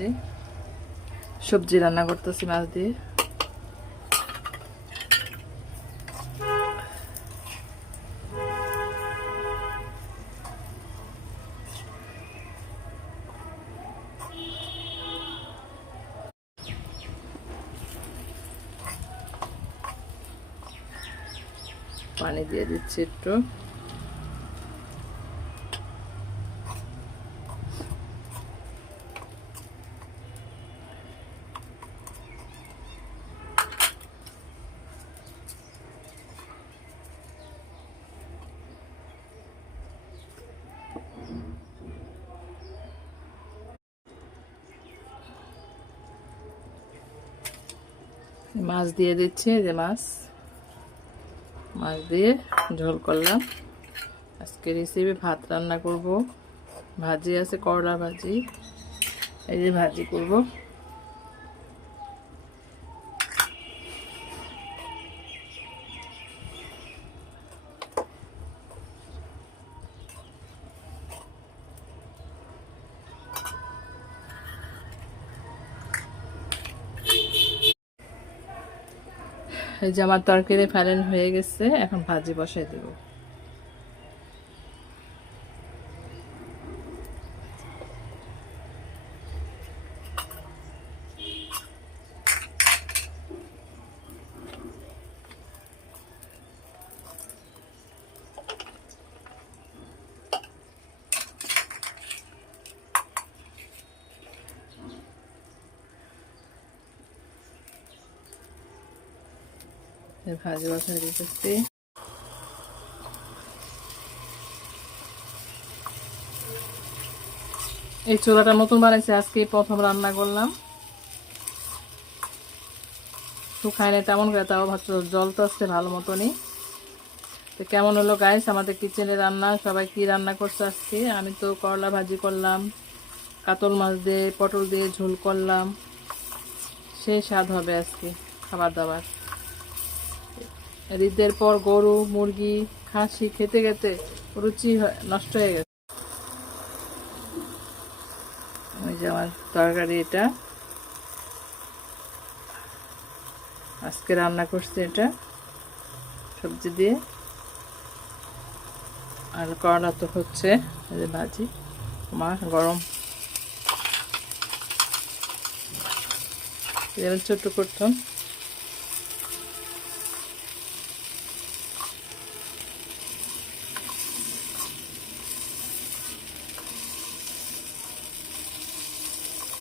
করতেছি, সবজি রান্না করতেছি মাছ দিয়ে। পানি দিয়ে দিচ্ছি একটু। মাছ দিয়ে দিচ্ছি, যে মাছ দিয়ে ঝোল করলাম। আজকে রেসিপি ভাত রান্না করব, ভাজি আছে করলা ভাজি, এই যে ভাজি করব। এই যে আমার তরকারি ফাইনাল হয়ে গেছে, এখন ভাজি বসাই দেব। ভাজি বসাই দিতেছি। এই চুলাটা নতুন বানাইছে, আজকে প্রথম রান্না করলাম। শুকায় না তেমন করে, তাও জল তো আসছে ভালো মতনই। তো কেমন হলো গাইস আমাদের কিচেনে রান্না? সবাই কি রান্না করছে আজকে? আমি তো করলা ভাজি করলাম, কাতল মাছ দিয়ে পটল দিয়ে ঝোল করলাম। সেই স্বাদ হবে আজকে খাবার দাবার। ঈদের পর গরু মুরগি খাসি খেতে খেতে রুচি নষ্ট হয়ে গেছে। ওই যে আমার তরকারি, এটা আজকে রান্না করছি, এটা সবজি দিয়ে। আর করলা তো হচ্ছে ভাজি, মা গরম ছোট্ট করতাম।